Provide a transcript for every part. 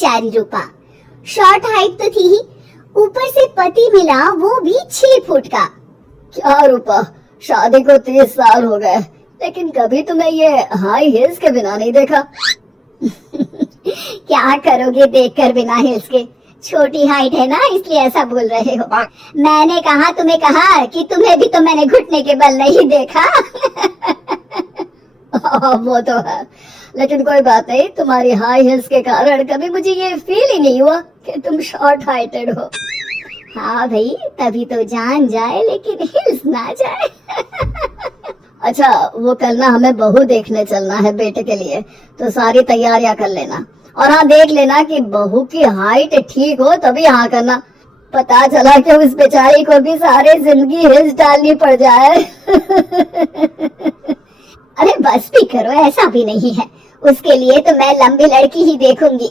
बेचारी रूपा, short height तो थी ही, ऊपर से पति मिला वो भी 6 फुट का। क्या रूपा, शादी को 30 साल हो गए, लेकिन कभी तुम्हें ये हाई हील्स के बिना नहीं देखा। क्या करोगे देखकर बिना हिल्स के, छोटी हाइट है ना इसलिए ऐसा बोल रहे हो। मैंने कहा तुम्हें कहा कि तुम्हें भी तो मैंने घुटने के बल नहीं देखा। वो तो है, लेकिन कोई बात नहीं, तुम्हारी हाई हील्स के कारण कभी मुझे ये फील ही नहीं हुआ कि तुम शॉर्ट हाइटेड हो। हाँ भाई, तभी तो जान जाए लेकिन हिल्स ना जाए। अच्छा, वो कल ना हमें बहू देखने चलना है बेटे के लिए, तो सारी तैयारियां कर लेना, और हाँ देख लेना कि बहू की हाइट ठीक हो तभी हाँ करना। पता चला कि उस बेचारी को भी सारे जिंदगी हिल्स डालनी पड़ जाए। अरे बस भी करो, ऐसा भी नहीं है, उसके लिए तो मैं लंबी लड़की ही देखूंगी।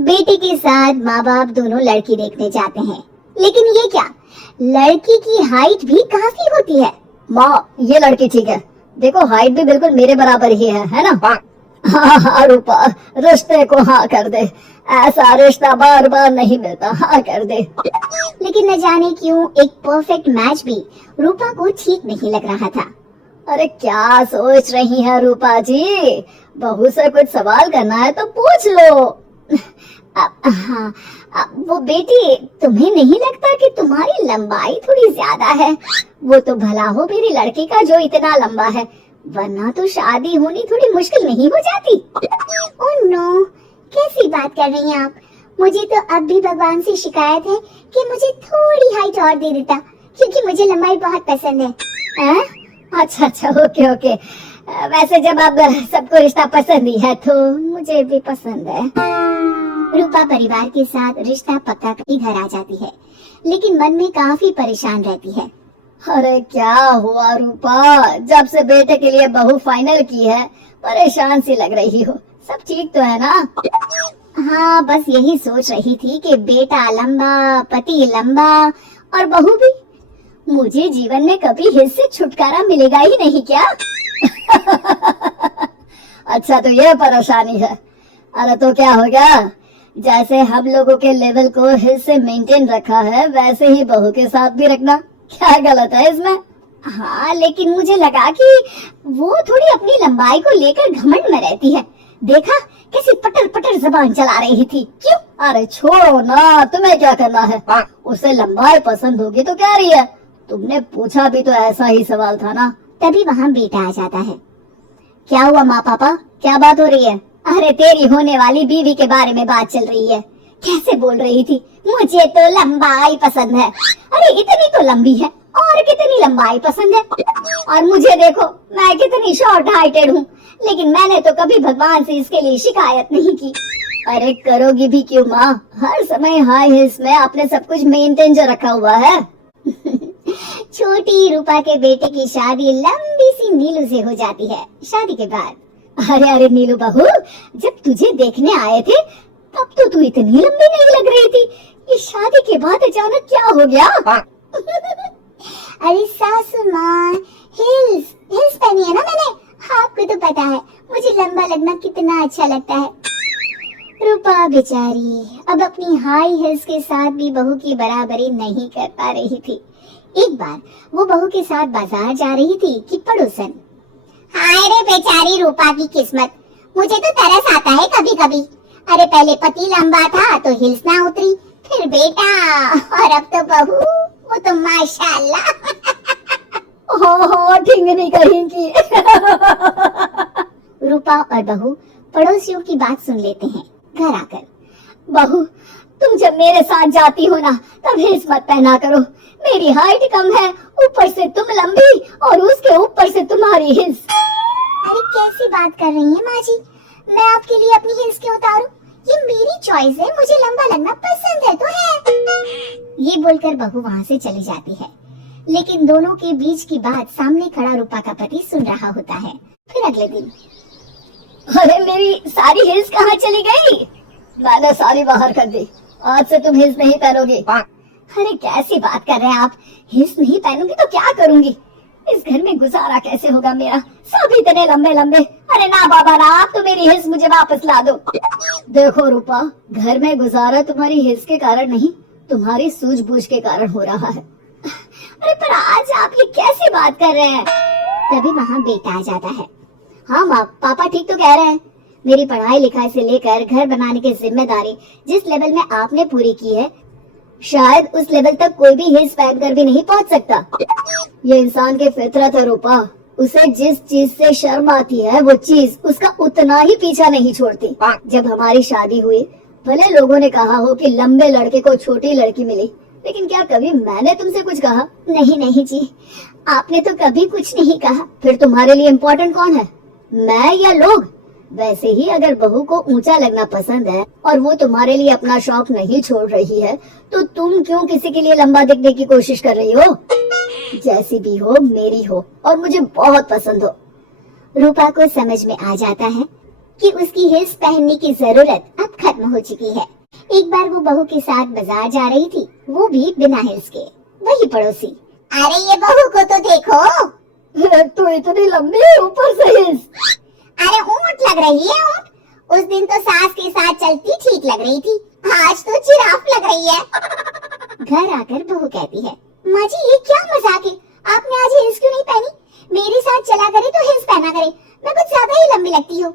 बेटे के साथ माँ बाप दोनों लड़की देखने जाते हैं, लेकिन ये क्या, लड़की की हाइट भी काफी होती है। माँ, ये लड़की ठीक है, देखो हाइट भी बिल्कुल मेरे बराबर ही है ना। हाँ हाँ रूपा, रिश्ते को हाँ कर दे, ऐसा रिश्ता बार बार नहीं मिलता, हाँ कर दे। लेकिन न जाने क्यों एक परफेक्ट मैच भी रूपा को ठीक नहीं लग रहा था। अरे क्या सोच रही है रूपा जी, बहू से कुछ सवाल करना है तो पूछ लो। हाँ, वो बेटी, तुम्हें नहीं लगता कि तुम्हारी लंबाई थोड़ी ज्यादा है? वो तो भला हो मेरी लड़की का जो इतना लंबा है, वरना तो शादी होनी थोड़ी मुश्किल नहीं हो जाती। ओह नो, कैसी बात कर रही हैं आप? मुझे तो अब भी भगवान से शिकायत है कि मुझे थोड़ी हाइट और दे देता, क्योंकि मुझे लंबाई बहुत पसंद है। अच्छा अच्छा, ओके ओके, वैसे जब अब सबको रिश्ता पसंद ही है तो मुझे भी पसंद है। रूपा परिवार के साथ रिश्ता पक्का कर घर आ जाती है, लेकिन मन में काफी परेशान रहती है। अरे क्या हुआ रूपा, जब से बेटे के लिए बहू फाइनल की है परेशान सी लग रही हो, सब ठीक तो है ना? हाँ, बस यही सोच रही थी कि बेटा लंबा, पति लंबा और बहू भी, मुझे जीवन में कभी हिस्से से छुटकारा मिलेगा ही नहीं क्या? अच्छा, तो ये परेशानी है। अरे तो क्या हो गया, जैसे हम लोगों के लेवल को हिस्से मेंटेन रखा है वैसे ही बहू के साथ भी रखना, क्या गलत है इसमें? हाँ, लेकिन मुझे लगा कि वो थोड़ी अपनी लंबाई को लेकर घमंड में रहती है। देखा कैसी पटर पटर जबान चला रही थी। क्यों? अरे छोड़ो ना, तुम्हें क्या करना है, उसे लंबाई पसंद होगी तो क्या रही है, तुमने पूछा भी तो ऐसा ही सवाल था ना। तभी वहाँ बेटा आ जाता है। क्या हुआ माँ पापा, क्या बात हो रही है? अरे तेरी होने वाली बीवी के बारे में बात चल रही है। कैसे बोल रही थी, मुझे तो लंबाई पसंद है। अरे इतनी तो लंबी है, और कितनी लंबाई पसंद है। और मुझे देखो, मैं कितनी शॉर्ट हाइटेड हूँ, लेकिन मैंने तो कभी भगवान से इसके लिए शिकायत नहीं की। अरे करोगी भी क्यों माँ, हर समय हाई हिल्स में आपने सब कुछ मेंटेन जो रखा हुआ है। छोटी रूपा के बेटे की शादी लंबी सी नीलू से हो जाती है शादी के बाद। अरे अरे नीलू बहू, जब तुझे देखने आए थे तब तो तू इतनी लंबी नहीं लग रही थी, ये शादी के बाद अचानक क्या हो गया? अरे सासू माँ, हिल्स पहनी है ना मैंने, आपको तो पता है मुझे लंबा लगना कितना अच्छा लगता है। रूपा बेचारी अब अपनी हाई हिल्स के साथ भी बहू की बराबरी नहीं कर पा रही थी। एक बार वो बहू के साथ बाजार जा रही थी कि पड़ोसन, हाय रे बेचारी रूपा की किस्मत, मुझे तो तरस आता है कभी कभी। अरे पहले पति लंबा था तो हिल्स ना उतरी, फिर बेटा, और अब तो बहू, वो तो माशाल्लाह। हो ठीक नहीं कहेंगी। रूपा और बहू पड़ोसियों की बात सुन लेते हैं घर आकर। बहू, तुम जब मेरे साथ जाती हो ना तब हिल्स मत पहना करो, मेरी हाइट कम है, ऊपर से तुम लंबी और उसके ऊपर से तुम्हारी हिल्स। अरे कैसी बात कर रही हैं माँ जी, मैं आपके लिए अपनी हिल्स क्यों उतारूं? ये मेरी चॉइस है, मुझे लंबा लगना पसंद है तो है। ये बोलकर बहू वहाँ से चली जाती है, लेकिन दोनों के बीच की बात सामने खड़ा रूपा का पति सुन रहा होता है। फिर अगले दिन, अरे मेरी सारी हिल्स कहाँ चली गई? मैंने सारी बाहर कर दी, आज से तुम हिल्स नहीं पहनोगी। अरे कैसी बात कर रहे हैं आप, हिल्स नहीं पहनूंगी तो क्या करूंगी? इस घर में गुजारा कैसे होगा मेरा, सब इतने लंबे लंबे। अरे ना बाबा ना, आप तो मेरी हिल्स मुझे वापस ला दो। देखो रूपा, घर में गुजारा तुम्हारी हिल्स के कारण नहीं, तुम्हारी सूझबूझ के कारण हो रहा है। अरे पर आज आप ये कैसी बात कर रहे हैं? तभी वहाँ बेटा आ जाता है। हाँ माँ, पापा ठीक तो कह रहे हैं। मेरी पढ़ाई लिखाई से लेकर घर बनाने की जिम्मेदारी जिस लेवल में आपने पूरी की है, शायद उस लेवल तक कोई भी हिल्स पहनकर भी नहीं पहुँच सकता। ये इंसान की फितरत है रूपा, उसे जिस चीज से शर्म आती है वो चीज उसका उतना ही पीछा नहीं छोड़ती। जब हमारी शादी हुई, भले लोगों ने कहा हो कि लंबे लड़के को छोटी लड़की मिली, लेकिन क्या कभी मैंने तुमसे कुछ कहा? नहीं नहीं जी, आपने तो कभी कुछ नहीं कहा। फिर तुम्हारे लिए इम्पोर्टेंट कौन है, मैं या लोग? वैसे ही अगर बहू को ऊंचा लगना पसंद है और वो तुम्हारे लिए अपना शौक नहीं छोड़ रही है, तो तुम क्यों किसी के लिए लंबा दिखने की कोशिश कर रही हो? जैसी भी हो, मेरी हो और मुझे बहुत पसंद हो। रूपा को समझ में आ जाता है कि उसकी हिल्स पहनने की जरूरत अब खत्म हो चुकी है। एक बार वो बहू के साथ बाजार जा रही थी, वो भी बिना हिल्स के। वही पड़ोसी, अरे ये बहू को तो देखो, तो इतनी लंबी है, ऊपर से हिल्स। अरे ऊंट लग रही है ऊंट। उस दिन तो सास के साथ चलती ठीक लग रही थी, आज तो जिराफ लग रही है। घर आकर बहू कहती है, माँ जी ये क्या मजाक है, आपने आज हिल्स क्यों नहीं पहनी? मेरे साथ चला करे तो हिल्स पहना करे, मैं कुछ ज्यादा ही लंबी लगती हूँ।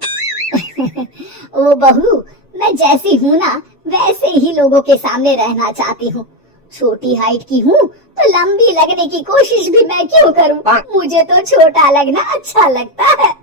ओ बहू, मैं जैसी हूँ ना वैसे ही लोगों के सामने रहना चाहती हूँ। छोटी हाइट की हूँ तो लंबी लगने की कोशिश भी मैं क्यों करूँ? मुझे तो छोटा लगना अच्छा लगता है।